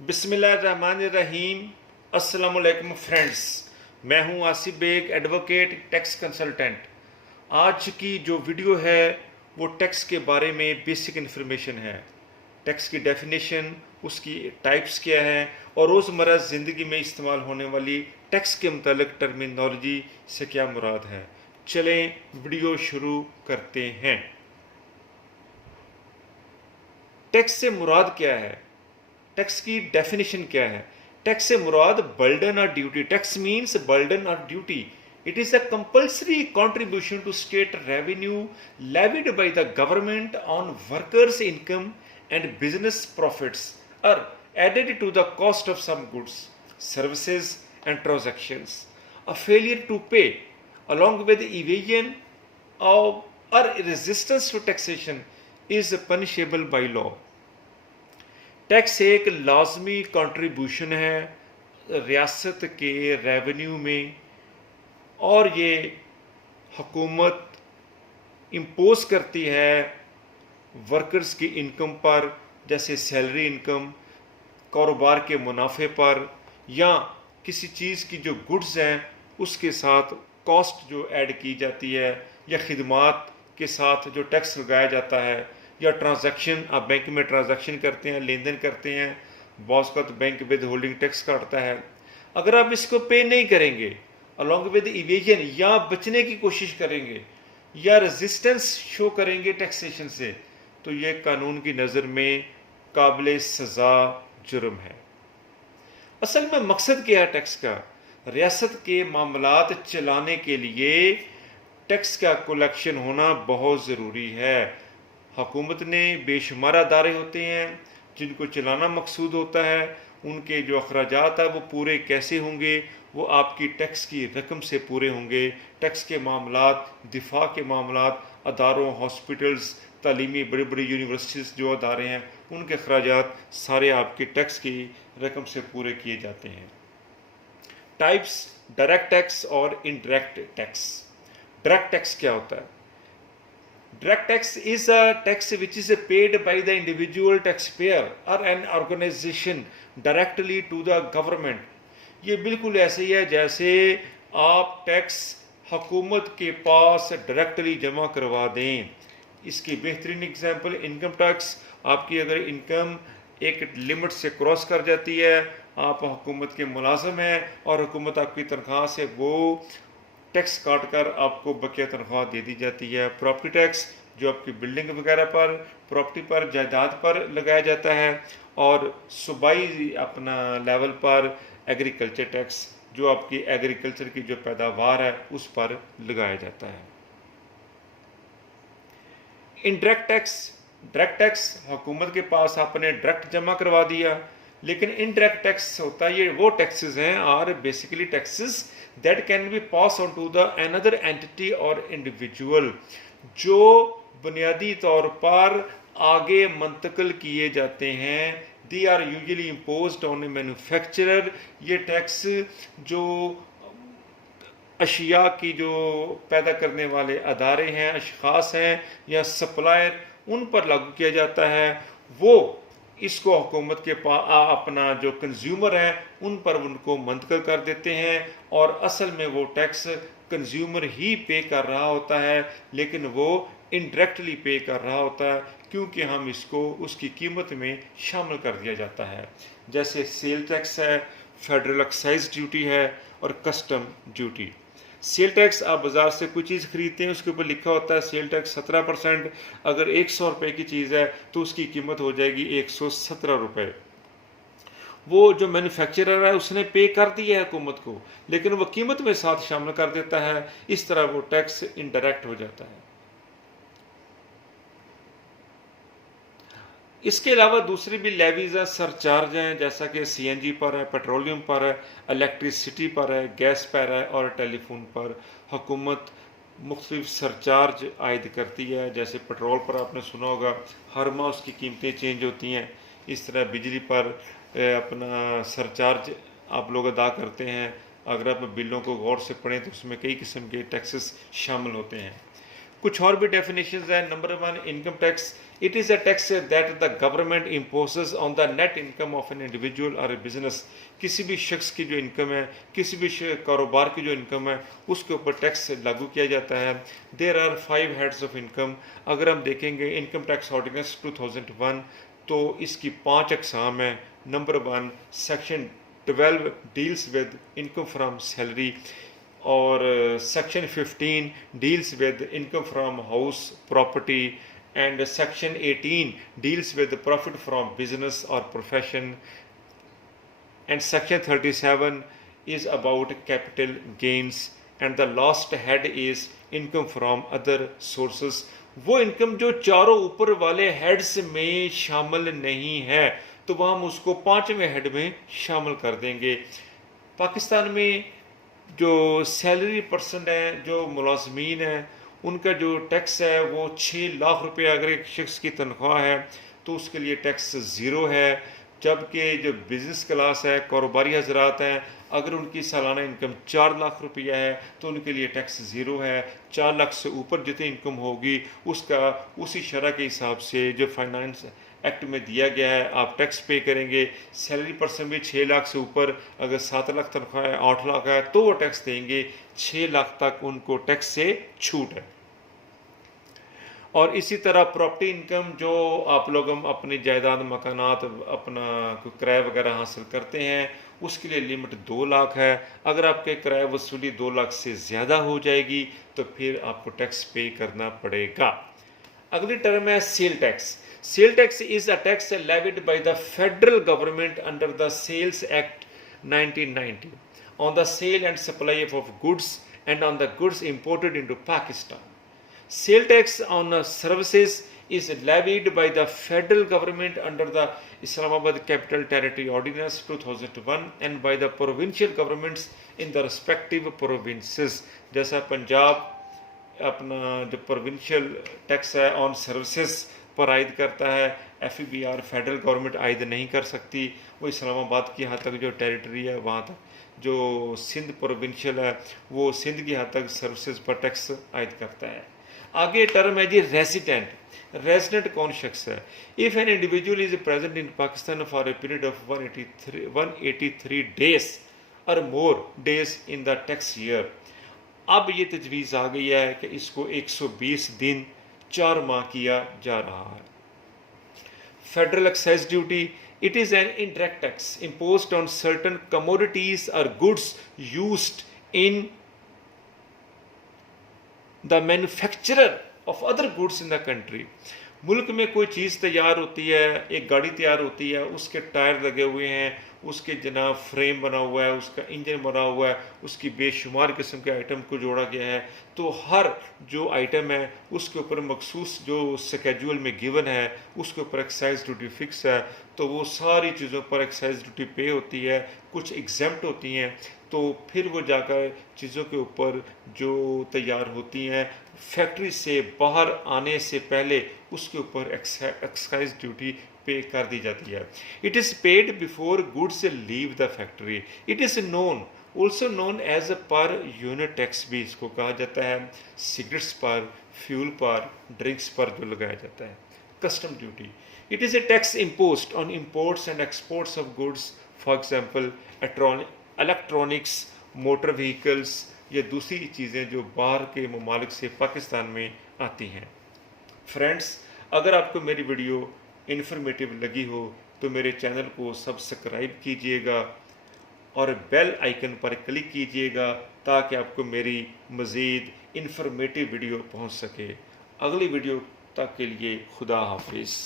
बिस्मिल्लाहिर्रहमानिर्रहीम। अस्सलामुअलैकुम फ्रेंड्स, मैं हूं Asif Baig, advocate, tax consultant. आज की जो वीडियो है वो टैक्स के बारे में बेसिक इन्फॉर्मेशन है। टैक्स की डेफिनेशन, उसकी टाइप्स क्या है और रोज़मर्रा ज़िंदगी में इस्तेमाल होने वाली टैक्स के मुतालिक टर्मिनोलॉजी से क्या मुराद है। चलें वीडियो शुरू करते हैं। टैक्स से मुराद क्या है, टैक्स की डेफिनेशन क्या है। टैक्स से मुराद बर्डन और ड्यूटी। टैक्स मीन्स बर्डन और duty. It is a compulsory contribution to state revenue levied by the government on workers income and business profits और added to the cost of some goods services and transactions. A failure to pay along with evasion or resistance to taxation is punishable by law. Tax एक लाजमी contribution है रियासत के revenue में, और ये हुकूमत इम्पोज करती है वर्कर्स की इनकम पर, जैसे सैलरी इनकम, कारोबार के मुनाफे पर, या किसी चीज़ की जो गुड्स हैं उसके साथ कॉस्ट जो ऐड की जाती है, या खिदमात के साथ जो टैक्स लगाया जाता है, या ट्रांजैक्शन, आप बैंक में ट्रांजैक्शन करते हैं, लेन देन करते हैं, बॉस का तो बैंक विद होल्डिंग टैक्स काटता है। अगर आप इसको पे नहीं करेंगे, अलॉन्ग विद इवेजन, या बचने की कोशिश करेंगे या रेजिस्टेंस शो करेंगे टैक्सेशन से, तो ये कानून की नज़र में काबिल सज़ा जुर्म है। असल में मकसद क्या है टैक्स का? रियासत के मामलात चलाने के लिए टैक्स का कलेक्शन होना बहुत ज़रूरी है। हुकूमत ने बेशुमार अदारे होते हैं जिनको चलाना मकसूद होता है। उनके जो अखराजात है वो पूरे कैसे होंगे, वो आपकी टैक्स की रकम से पूरे होंगे। टैक्स के मामलात, दिफा के मामलात, अदारों, हॉस्पिटल्स, तालीमी बड़ी बड़ी यूनिवर्सिटीज़ जो अदारे हैं, उनके अखराजात सारे आपकी टैक्स की रकम से पूरे किए जाते हैं। टाइप्स: डायरेक्ट टैक्स और इनडायरेक्ट टैक्स। डायरेक्ट टैक्स क्या होता है? Direct tax is a tax which is paid by the individual taxpayer or an organization directly to the government. ये बिल्कुल ऐसे ही है जैसे आप टैक्स हुकूमत के पास डायरेक्टली जमा करवा दें। इसकी बेहतरीन एग्जांपल इनकम टैक्स। आपकी अगर इनकम एक लिमिट से क्रॉस कर जाती है, आप हुकूमत के मुलाजिम हैं और हुकूमत आपकी तनख्वाह से वो टैक्स काट कर आपको बकिया तनख्वाह दे दी जाती है। प्रॉपर्टी टैक्स जो आपकी बिल्डिंग वगैरह पर, प्रॉपर्टी पर, जायदाद पर लगाया जाता है। और सूबाई अपना लेवल पर एग्रीकल्चर टैक्स जो आपकी एग्रीकल्चर की जो पैदावार है उस पर लगाया जाता है। इनडायरेक्ट टैक्स: डायरेक्ट टैक्स हुकूमत के पास आपने डायरेक्ट जमा करवा दिया, लेकिन इनडायरेक्ट टैक्स होता है, ये वो टैक्सेस हैं और basically taxes that can be pass on to the another entity और इंडिविजुअल, जो बुनियादी तौर पर आगे मुंतकिल किए जाते हैं। They are usually imposed on a manufacturer. ये टैक्स जो अशिया की जो पैदा करने वाले अदारे हैं, अशखास हैं या सप्लायर, उन पर लागू किया जाता है। वो इसको हुकूमत के अपना जो कंज्यूमर हैं उन पर उनको मुंतकिल कर देते हैं, और असल में वो टैक्स कंज्यूमर ही पे कर रहा होता है, लेकिन वो इनडायरेक्टली पे कर रहा होता है क्योंकि हम इसको उसकी कीमत में शामिल कर दिया जाता है। जैसे सेल टैक्स है, फेडरल एक्साइज ड्यूटी है और कस्टम ड्यूटी। सेल टैक्स, आप बाज़ार से कोई चीज़ खरीदते हैं, उसके ऊपर लिखा होता है सेल टैक्स 17%। अगर 100 रुपये की चीज़ है तो उसकी कीमत हो जाएगी 117 रुपये। वो जो मैन्युफैक्चरर है उसने पे कर दिया है हुकूमत को, लेकिन वो कीमत में साथ शामिल कर देता है। इस तरह वो टैक्स इनडायरेक्ट हो जाता है। इसके अलावा दूसरी भी लेवीज हैं, सरचार्ज हैं, जैसा कि सीएनजी पर है, पेट्रोलियम पर है, इलेक्ट्रिसिटी पर है, गैस पर है और टेलीफोन पर हुकूमत मुख्तलिफ सरचार्ज आयद करती है। जैसे पेट्रोल पर आपने सुना होगा हर माह उसकी कीमतें चेंज होती हैं। इस तरह बिजली पर अपना सरचार्ज आप लोग अदा करते हैं। अगर आप बिलों को गौर से पढ़ें तो उसमें कई किस्म के टैक्सेस शामिल होते हैं। कुछ और भी डेफिनेशंस हैं। Number 1 income tax. It is a tax that the government imposes on the net income of an individual or a business. किसी भी शख्स की जो इनकम है, किसी भी कारोबार की जो इनकम है, उसके ऊपर टैक्स लागू किया जाता है. There are 5 heads of income. अगर हम देखेंगे इनकम टैक्स ऑर्डिनेंस 2001, तो इसकी 5 अकसाम है. Number 1, section 12 deals with income from salary, और section 15 deals with income from house property, and section 18 deals with the profit from business or profession, and section 37 is about capital gains, and the last head is income from other sources. वो income जो चारों ऊपर वाले heads में शामिल नहीं है, तो वह हम उसको 5वें हेड में शामिल कर देंगे. पाकिस्तान में जो सैलरी पर्सन है, जो मुलाजमीन है, उनका जो टैक्स है वो 6 लाख रुपए अगर एक शख्स की तनख्वाह है तो उसके लिए टैक्स ज़ीरो है. जबकि जो बिज़नेस क्लास है, कारोबारी हजरात हैं, अगर उनकी सालाना इनकम 4 लाख रुपया है तो उनके लिए टैक्स ज़ीरो है. 4 लाख से ऊपर जितनी इनकम होगी उसका उसी शरह के हिसाब से जो फाइनेंस एक्ट में दिया गया है आप टैक्स पे करेंगे. सैलरी पर्सन भी 6 लाख से ऊपर अगर 7 लाख तनख्वाह है, 8 लाख है, तो वो टैक्स देंगे. 6 लाख तक उनको टैक्स से छूट है. और इसी तरह प्रॉपर्टी इनकम जो आप लोग हम अपनी जायदाद, मकानात, अपना किराया वगैरह हासिल करते हैं, उसके लिए लिमिट 2 लाख है. अगर आपके किराया वसूली 2 लाख से ज़्यादा हो जाएगी तो फिर आपको टैक्स पे करना पड़ेगा. अगली टर्म है sale tax. Sale tax is a tax levied by the federal government under the sales act 1990 on the sale and supply of goods and on the goods imported into Pakistan. Sale tax on services is levied by the federal government under the Islamabad Capital Territory Ordinance 2001 and by the provincial governments in the respective provinces. जैसा पंजाब अपना जो provincial tax है on services पर आयद करता है, FEBR federal government आयद नहीं कर सकती. वो इस्लामाबाद की यहाँ तक जो टेरिटरी है वहाँ तक, जो सिंध प्रोविंशियल है वो सिंध की यहाँ तक सर्विसेज पर टैक्स आयद करता है. आगे टर्म है जी रेजिडेंट. रेजिडेंट कौन शख्स है? If an individual is present in Pakistan for a period of 183 days और more days in the tax year. अब ये तजवीज़ आ गई है कि इसको 120 दिन 4 माह किया जा रहा है. Federal excise duty, it is an indirect tax imposed on certain commodities or goods used in the manufacture of other goods in the country. मुल्क में कोई चीज़ तैयार होती है, एक गाड़ी तैयार होती है, उसके टायर लगे हुए हैं, उसके जनाब फ्रेम बना हुआ है, उसका इंजन बना हुआ है, उसकी बेशुमार किस्म के आइटम को जोड़ा गया है. तो हर जो आइटम है उसके ऊपर मखसूस जो स्केड्यूल में गिवन है उसके ऊपर एक्साइज ड्यूटी फिक्स है. तो वो सारी चीज़ों पर एक्साइज ड्यूटी पे होती है, कुछ एग्जेम्प्ट होती हैं. तो फिर वो जाकर चीज़ों के ऊपर जो तैयार होती हैं फैक्ट्री से बाहर आने से पहले उसके ऊपर एक्साइज ड्यूटी पे कर दी जाती है. It is paid before goods leave the factory. It is also known as per unit tax भी इसको कहा जाता है. सिगरेट्स पर, फ्यूल पर, ड्रिंक्स पर जो लगाया जाता है. Custom duty, it is a tax imposed on imports and exports of goods, for example electronics, motor vehicles या दूसरी चीज़ें जो बाहर के ममालिक से पाकिस्तान में आती हैं. फ्रेंड्स, अगर आपको मेरी वीडियो इन्फॉर्मेटिव लगी हो तो मेरे चैनल को सब्सक्राइब कीजिएगा और बेल आइकन पर क्लिक कीजिएगा ताकि आपको मेरी मज़ीद इन्फॉर्मेटिव वीडियो पहुंच सके. अगली वीडियो तक के लिए खुदा हाफिज़.